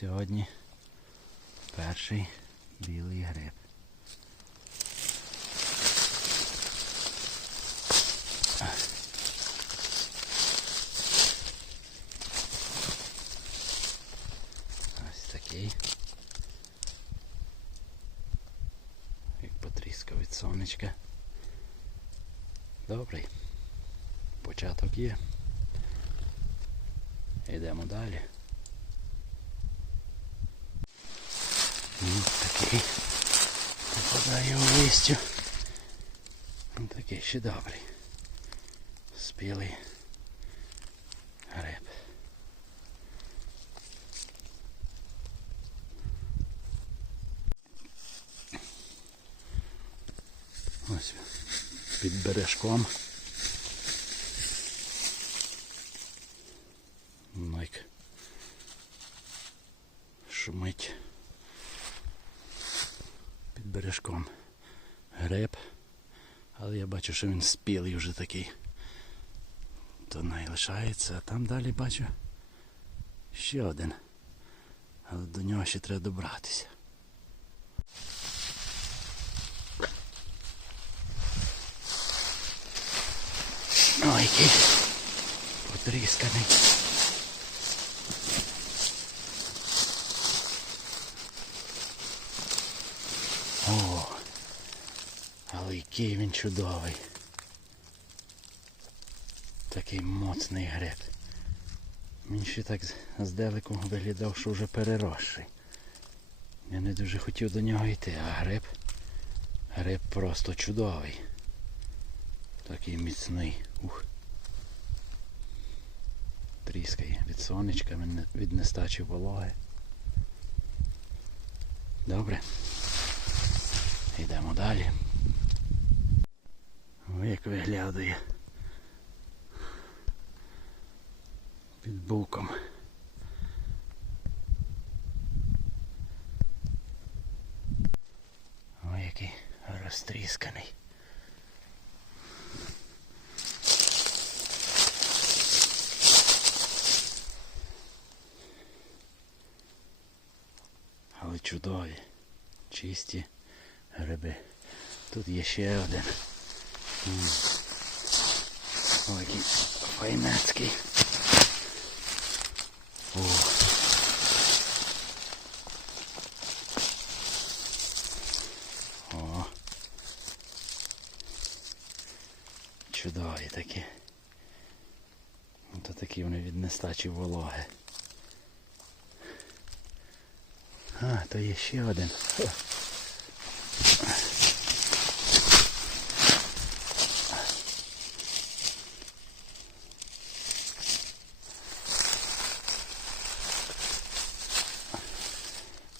Сьогодні перший білий гриб. Ось такий. Як потріскав від сонечка. Добрий. Початок є. Йдемо далі. Ось такий. Попадає у листю. Ось такий ще добрий. Спілий гриб. Ось під бережком. Найк. Шумить під бережком гриб. Але я бачу, що він спілий вже такий. То не лишається, а там далі бачу ще один. Але до нього ще треба добратися. Ой, який потрісканий. О, але який він чудовий. Такий моцний гриб. Він ще так здалеку виглядав, що вже переросший. Я не дуже хотів до нього йти, а гриб, гриб просто чудовий. Такий міцний. Ух. Тріскає від сонечка, від нестачі вологи. Добре. Йдемо далі. Як виглядає. Під боком. Ой, який розтрісканий. Але чудові, чисті гриби. Тут є ще один. Ой, який файнацький. О. О. Чудові такі. Ото такі вони від нестачі вологи. А, то є ще один.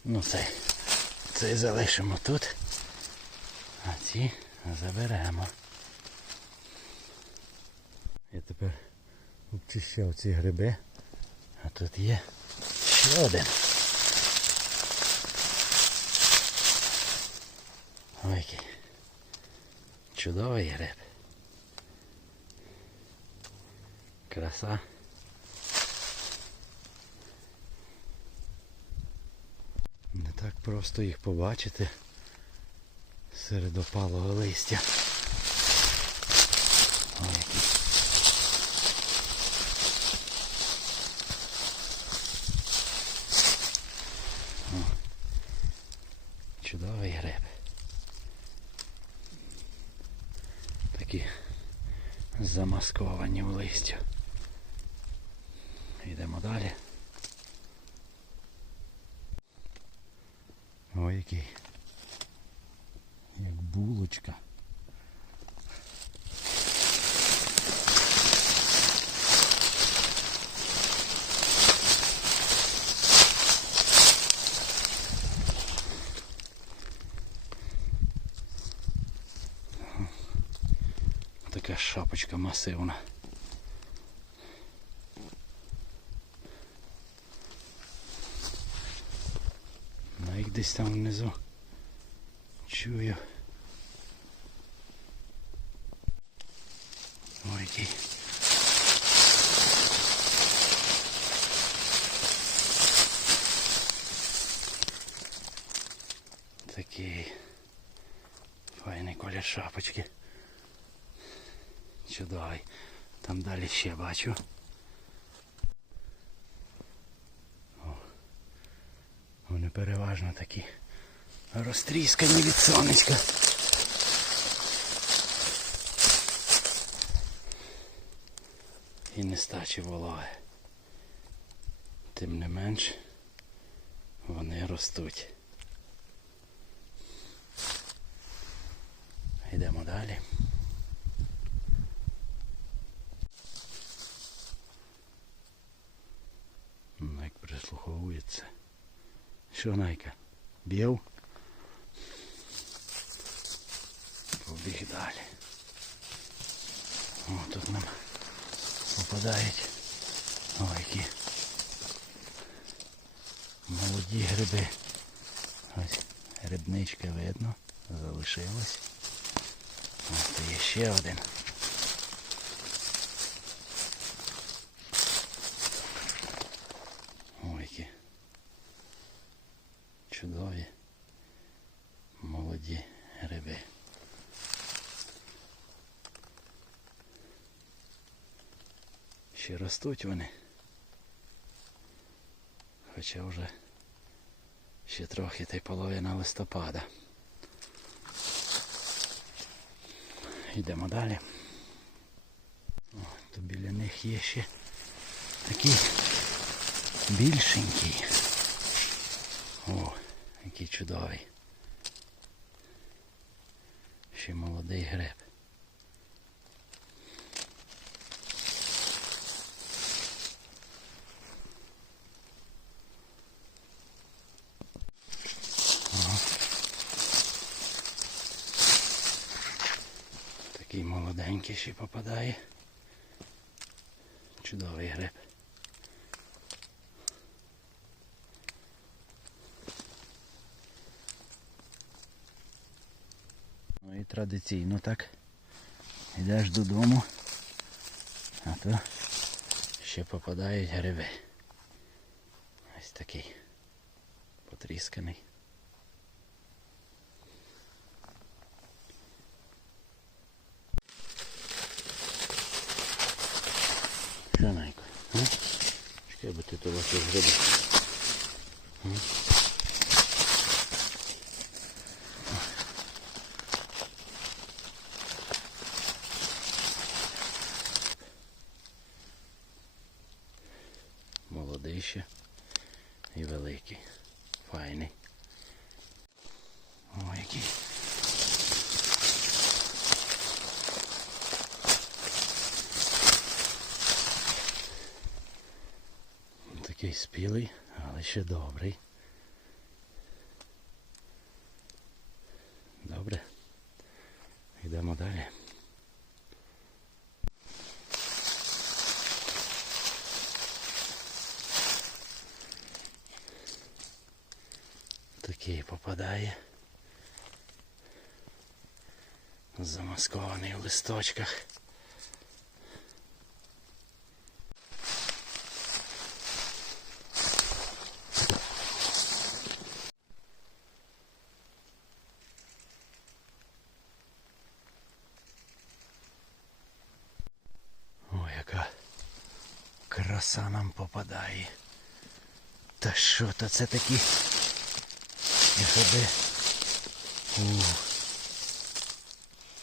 Ну цей, цей залишимо тут, а ці заберемо. Я тепер обчищав ці гриби, а тут є ще один. Ой, який чудовий гриб. Краса. Не так просто їх побачити серед опалого листя. Ой, який. О, Чудовий гриб. Такі замасковані в листю. Йдемо далі. Ой, який. Як булочка. Така шапочка масивна. десь там внизу. Чую. Ой, який. Такий файний колір шапочки. Чудовий. Там далі ще бачу. Переважно такі розтріскані від сонечка. І нестачі вологи. Тим не менш вони ростуть. Йдемо далі. Найка? Б'єв? Побіг далі. О, тут нам попадають. Які молоді гриби. Ось грибничка видно, залишилась. Ось є ще один. Ой, які чудові молоді гриби. Ще ростуть вони. Хоча вже ще трохи та й половина листопада. Йдемо далі. О, то біля них є ще такий більшенький. О, який чудовий. Ще молодий гриб. Такий молоденький ще попадає. Чудовий гриб. Традиційно так. Йдеш додому, а то ще попадають гриби. Ось такий потрісканий. Що, Найко? Чекай, бо ти того щось зробиш. М? Молодий ще і великий. Файний. О, який. Такий спілий, але ще добрий. Добре. Йдемо далі. Такий попадає. Замаскований в листочках. О, яка краса нам попадає. Та що то це такі? Гриби. У.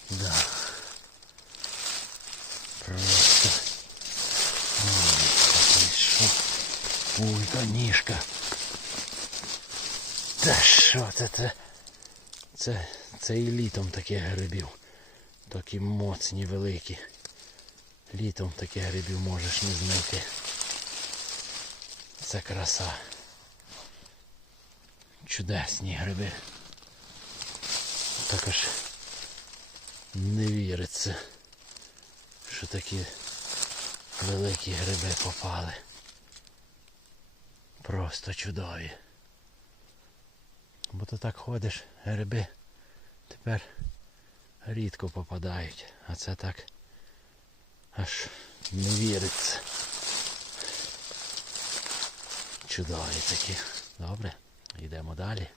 Да. Просто. Ой? Ой, та. Та що це це? Це, це і літом таких грибів. Такі моцні великі. Літом таких грибів можеш не знайти. Це краса. Чудесні гриби. Також не віриться, що такі великі гриби попали. Просто чудові. Бо то так ходиш, гриби тепер рідко попадають, а це так аж не віриться. Чудові такі. Добре, Йдемо далі.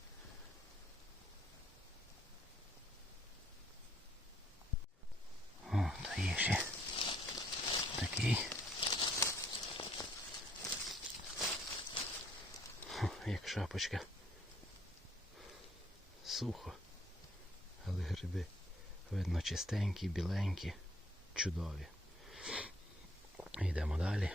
О, то є ще такий. Як шапочка. Сухо. Але гриби видно чистенькі, біленькі, чудові. Йдемо далі.